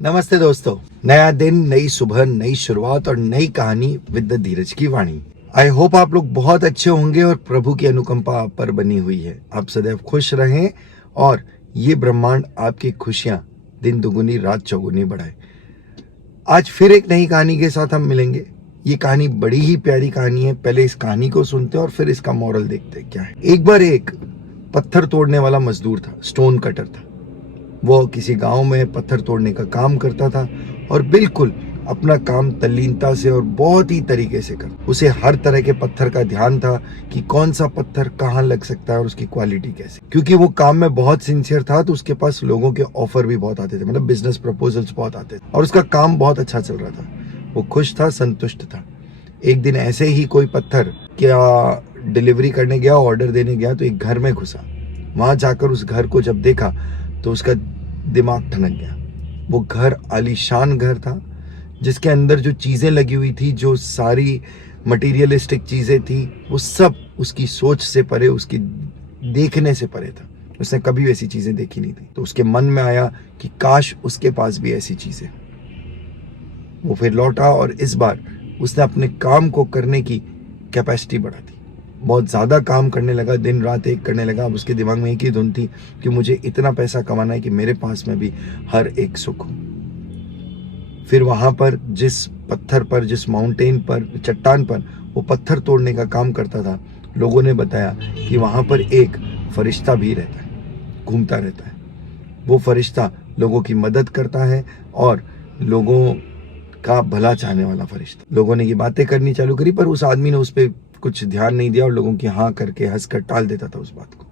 नमस्ते दोस्तों। नया दिन, नई सुबह, नई शुरुआत और नई कहानी विद द धीरज की वाणी। आई होप आप लोग बहुत अच्छे होंगे और प्रभु की अनुकंपा आप पर बनी हुई है। आप सदैव खुश रहें और ये ब्रह्मांड आपकी खुशियां दिन दुगुनी रात चौगुनी बढ़ाए। आज फिर एक नई कहानी के साथ हम मिलेंगे। ये कहानी बड़ी ही प्यारी कहानी है। पहले इस कहानी को सुनते हैं और फिर इसका मॉरल देखते हैं क्या है। एक बार एक पत्थर तोड़ने वाला मजदूर था, स्टोन कटर था। वो किसी गांव में पत्थर तोड़ने का काम करता था और बिल्कुल अपना काम तल्लीनता से और बहुत ही तरीके से कर। उसे हर तरह के पत्थर का ध्यान था कि कौन सा पत्थर कहाँ लग सकता है और उसकी क्वालिटी कैसे। क्योंकि वो काम में बहुत सिंसियर था तो उसके पास लोगों के ऑफर भी बहुत आते थे, मतलब बिजनेस प्रपोजल्स बहुत आते थे और उसका काम बहुत अच्छा चल रहा था। वो खुश था, संतुष्ट था। एक दिन ऐसे ही कोई पत्थर क्या डिलीवरी करने गया, ऑर्डर देने गया तो एक घर में घुसा। वहां जाकर उस घर को जब देखा तो उसका दिमाग ठनक गया। वो घर आलीशान घर था जिसके अंदर जो चीजें लगी हुई थी, जो सारी मटेरियलिस्टिक चीजें थी, वो सब उसकी सोच से परे, उसकी देखने से परे था। उसने कभी वैसी चीजें देखी नहीं थी। तो उसके मन में आया कि काश उसके पास भी ऐसी चीजें। वो फिर लौटा और इस बार उसने अपने काम को करने की कैपेसिटी बढ़ा दी। बहुत ज़्यादा काम करने लगा, दिन रात एक करने लगा। अब उसके दिमाग में एक ही धुन थी कि मुझे इतना पैसा कमाना है कि मेरे पास में भी हर एक सुख हो। फिर वहां पर जिस पत्थर पर, जिस माउंटेन पर, चट्टान पर वो पत्थर तोड़ने का काम करता था, लोगों ने बताया कि वहां पर एक फरिश्ता भी रहता है, घूमता रहता है। वो फरिश्ता लोगों की मदद करता है और लोगों का भला चाहने वाला फरिश्ता। लोगों ने ये बातें करनी चालू करी पर उस आदमी ने उस पर कुछ ध्यान नहीं दिया और लोगों की हाँ करके हंसकर टाल देता था उस बात को।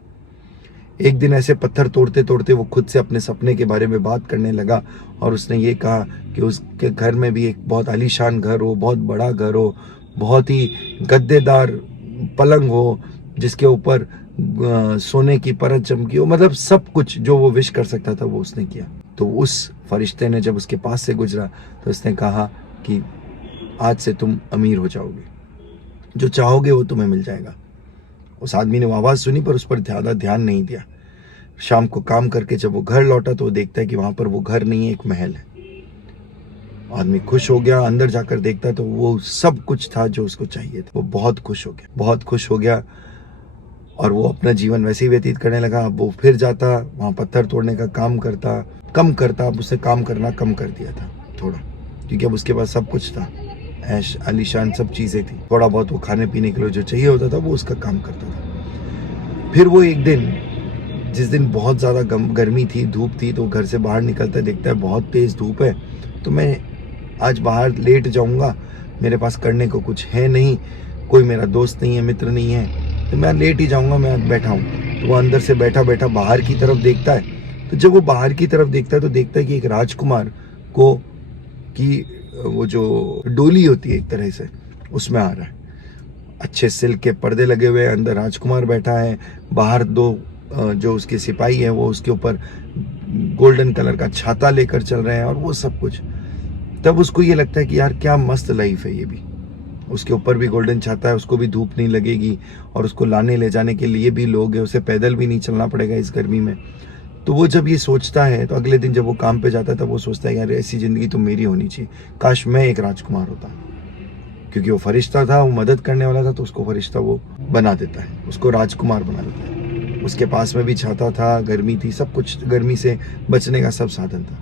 एक दिन ऐसे पत्थर तोड़ते तोड़ते वो खुद से अपने सपने के बारे में बात करने लगा और उसने ये कहा कि उसके घर में भी एक बहुत आलीशान घर हो, बहुत बड़ा घर हो, बहुत ही गद्देदार पलंग हो, जिसके ऊपर सोने की परत चमकी हो। मतलब सब कुछ जो वो विश कर सकता था वो उसने किया। तो उस फरिश्ते ने जब उसके पास से गुजरा तो उसने कहा कि आज से तुम अमीर हो जाओगे, जो चाहोगे वो तुम्हें मिल जाएगा। उस आदमी ने वो आवाज़ सुनी पर उस पर ज़्यादा ध्यान नहीं दिया। शाम को काम करके जब वो घर लौटा तो वो देखता है कि वहां पर वो घर नहीं है, एक महल है। आदमी खुश हो गया। अंदर जाकर देखता तो वो सब कुछ था जो उसको चाहिए था। वो बहुत खुश हो गया, बहुत खुश हो गया और वो अपना जीवन वैसे ही व्यतीत करने लगा। अब वो फिर जाता, वहां पत्थर तोड़ने का काम करता, कम करता। अब उसे काम करना कम कर दिया था थोड़ा, क्योंकि अब उसके पास सब कुछ था, ऐश आलीशान सब चीज़ें थी। थोड़ा बहुत वो खाने पीने के लिए जो चाहिए होता था वो उसका काम करता था। फिर वो एक दिन, जिस दिन बहुत ज़्यादा गर्मी थी, धूप थी, तो घर से बाहर निकलता है, देखता है बहुत तेज़ धूप है, तो मैं आज बाहर लेट जाऊंगा, मेरे पास करने को कुछ है नहीं, कोई मेरा दोस्त नहीं है, मित्र नहीं है, तो मैं लेट ही जाऊंगा, मैं बैठा हूँ। तो वो अंदर से बैठा बैठा बाहर की तरफ देखता है। तो जब वो बाहर की तरफ देखता है तो देखता है कि एक राजकुमार को की वो जो डोली होती है एक तरह से, उसमें आ रहा है। अच्छे सिल्क के पर्दे लगे हुए हैं, अंदर राजकुमार बैठा है, बाहर दो जो उसके सिपाही हैं वो उसके ऊपर गोल्डन कलर का छाता लेकर चल रहे हैं और वो सब कुछ। तब उसको ये लगता है कि यार क्या मस्त लाइफ है ये भी। उसके ऊपर भी गोल्डन छाता है, उसको भी धूप नहीं लगेगी और उसको लाने ले जाने के लिए भी लोग हैं, उसे पैदल भी नहीं चलना पड़ेगा इस गर्मी में। तो वो जब ये सोचता है तो अगले दिन जब वो काम पे जाता है तब वो सोचता है यार ऐसी ज़िंदगी तो मेरी होनी चाहिए, काश मैं एक राजकुमार होता। क्योंकि वो फरिश्ता था, वो मदद करने वाला था, तो उसको फरिश्ता वो बना देता है, उसको राजकुमार बना देता है। उसके पास में भी छाता था, गर्मी थी, सब कुछ, गर्मी से बचने का सब साधन था।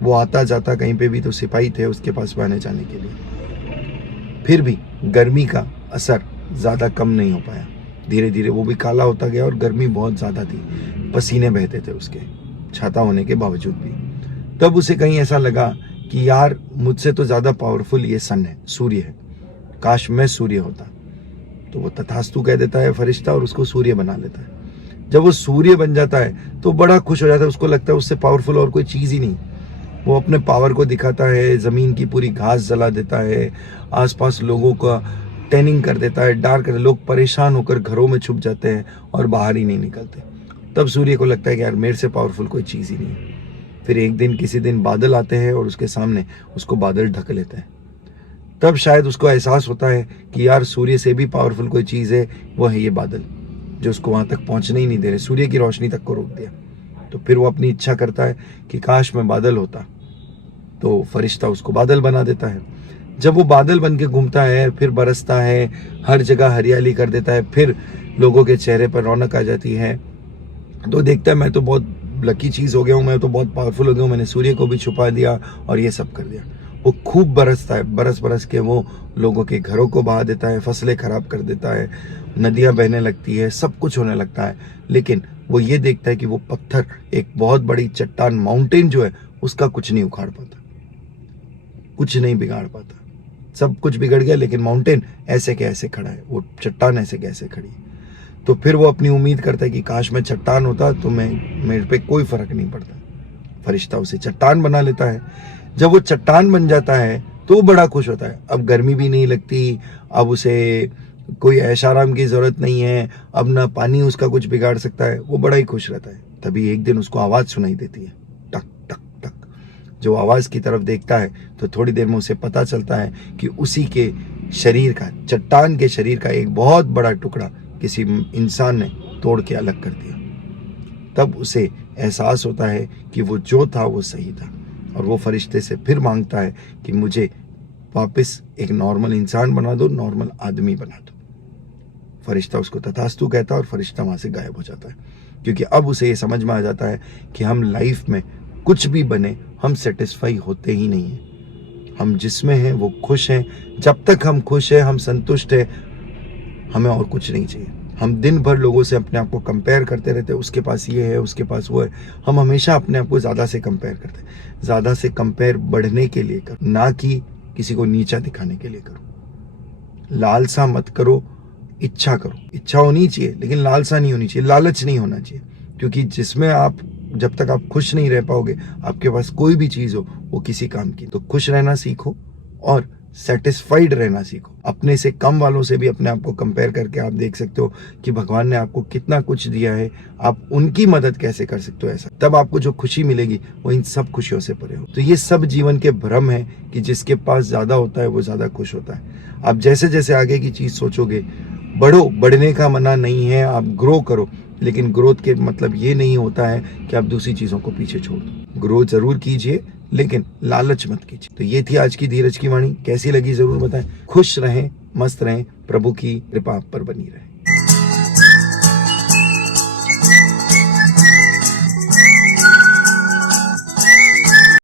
वो आता जाता कहीं पे भी तो सिपाही थे उसके पास में आने जाने के लिए। फिर भी गर्मी का असर ज़्यादा कम नहीं हो पाया। धीरे धीरे वो भी काला होता गया और गर्मी बहुत ज़्यादा थी, पसीने बहते थे उसके, छाता होने के बावजूद भी। तब उसे कहीं ऐसा लगा कि यार मुझसे तो ज़्यादा पावरफुल ये सन है, सूर्य है, काश मैं सूर्य होता। तो वो तथास्तु कह देता है फरिश्ता और उसको सूर्य बना लेता है। जब वो सूर्य बन जाता है तो बड़ा खुश हो जाता है, उसको लगता है उससे पावरफुल और कोई चीज़ ही नहीं। वो अपने पावर को दिखाता है, ज़मीन की पूरी घास जला देता है, आसपास लोगों का टैनिंग कर देता है, डार्क कर, लोग परेशान होकर घरों में छुप जाते हैं और बाहर ही नहीं निकलते। तब सूर्य को लगता है कि यार मेरे से पावरफुल कोई चीज़ ही नहीं है। फिर एक दिन किसी दिन बादल आते हैं और उसके सामने उसको बादल ढक लेते हैं। तब शायद उसको एहसास होता है कि यार सूर्य से भी पावरफुल कोई चीज़ है, वो है ये बादल, जो उसको वहाँ तक पहुँचने ही नहीं दे रहे, सूर्य की रोशनी तक को रोक दिया। तो फिर वो अपनी इच्छा करता है कि काश मैं बादल होता तो फरिश्ता उसको बादल बना देता है। जब वो बादल बन के घूमता है, फिर बरसता है, हर जगह हरियाली कर देता है, फिर लोगों के चेहरे पर रौनक आ जाती है, तो देखता है मैं तो बहुत लकी चीज़ हो गया हूँ, मैं तो बहुत पावरफुल हो गया हूँ, मैंने सूर्य को भी छुपा दिया और ये सब कर दिया। वो खूब बरसता है, बरस बरस के वो लोगों के घरों को बहा देता है, फसलें खराब कर देता है, नदियाँ बहने लगती है, सब कुछ होने लगता है। लेकिन वो ये देखता है कि वो पत्थर, एक बहुत बड़ी चट्टान, माउंटेन जो है, उसका कुछ नहीं उखाड़ पाता, कुछ नहीं बिगाड़ पाता। सब कुछ बिगड़ गया, लेकिन माउंटेन ऐसे के ऐसे खड़ा है, वो चट्टान ऐसे के ऐसे खड़ी है। तो फिर वो अपनी उम्मीद करता है कि काश मैं चट्टान होता तो मेरे पे कोई फर्क नहीं पड़ता। फरिश्ता उसे चट्टान बना लेता है। जब वो चट्टान बन जाता है तो वो बड़ा खुश होता है। अब गर्मी भी नहीं लगती, अब उसे कोई ऐश आराम की जरूरत नहीं है, अब ना पानी उसका कुछ बिगाड़ सकता है, वो बड़ा ही खुश रहता है। तभी एक दिन उसको आवाज सुनाई देती है, टक टक टक। जो आवाज की तरफ देखता है तो थोड़ी देर में उसे पता चलता है कि उसी के शरीर का, चट्टान के शरीर का एक बहुत बड़ा टुकड़ा किसी इंसान ने तोड़ के अलग कर दिया। तब उसे एहसास होता है कि वो जो था वो सही था, और वो फरिश्ते से फिर मांगता है कि मुझे वापस एक नॉर्मल इंसान बना दो, नॉर्मल आदमी बना दो। फरिश्ता उसको तथास्तु कहता है और फरिश्ता वहां से गायब हो जाता है, क्योंकि अब उसे ये समझ में आ जाता है कि हम लाइफ में कुछ भी बने, हम सेटिस्फाई होते ही नहीं हैं। हम जिसमें हैं वो खुश हैं। जब तक हम खुश हैं, हम संतुष्ट हैं, हमें और कुछ नहीं चाहिए। हम दिन भर लोगों से अपने आप को कंपेयर करते रहते हैं, उसके पास ये है, उसके पास वो है। हम हमेशा अपने आप को ज़्यादा से कंपेयर करते हैं। ज़्यादा से कंपेयर बढ़ने के लिए करो, ना कि किसी को नीचा दिखाने के लिए करो। लालसा मत करो, इच्छा करो। इच्छा होनी चाहिए, लेकिन लालसा नहीं होनी चाहिए, लालच नहीं होना चाहिए। क्योंकि जिसमें आप, जब तक आप खुश नहीं रह पाओगे, आपके पास कोई भी चीज़ हो वो किसी काम की। तो खुश रहना सीखो और सेटिस्फाइड रहना सीखो। अपने से कम वालों से भी अपने आप को कंपेयर करके आप देख सकते हो कि भगवान ने आपको कितना कुछ दिया है, आप उनकी मदद कैसे कर सकते हो। ऐसा तब आपको जो खुशी मिलेगी वो इन सब खुशियों से परे हो। तो ये सब जीवन के भ्रम है कि जिसके पास ज्यादा होता है वो ज्यादा खुश होता है। आप जैसे जैसे आगे की चीज सोचोगे, बढ़ो, बढ़ने का मना नहीं है, आप ग्रो करो, लेकिन ग्रोथ के मतलब ये नहीं होता है कि आप दूसरी चीजों को पीछे छोड़ दो। ग्रो जरूर कीजिए, लेकिन लालच मत कीजिए। तो ये थी आज की धीरज की वाणी। कैसी लगी जरूर बताएं। खुश रहें, मस्त रहें, प्रभु की कृपा आप पर बनी रहे।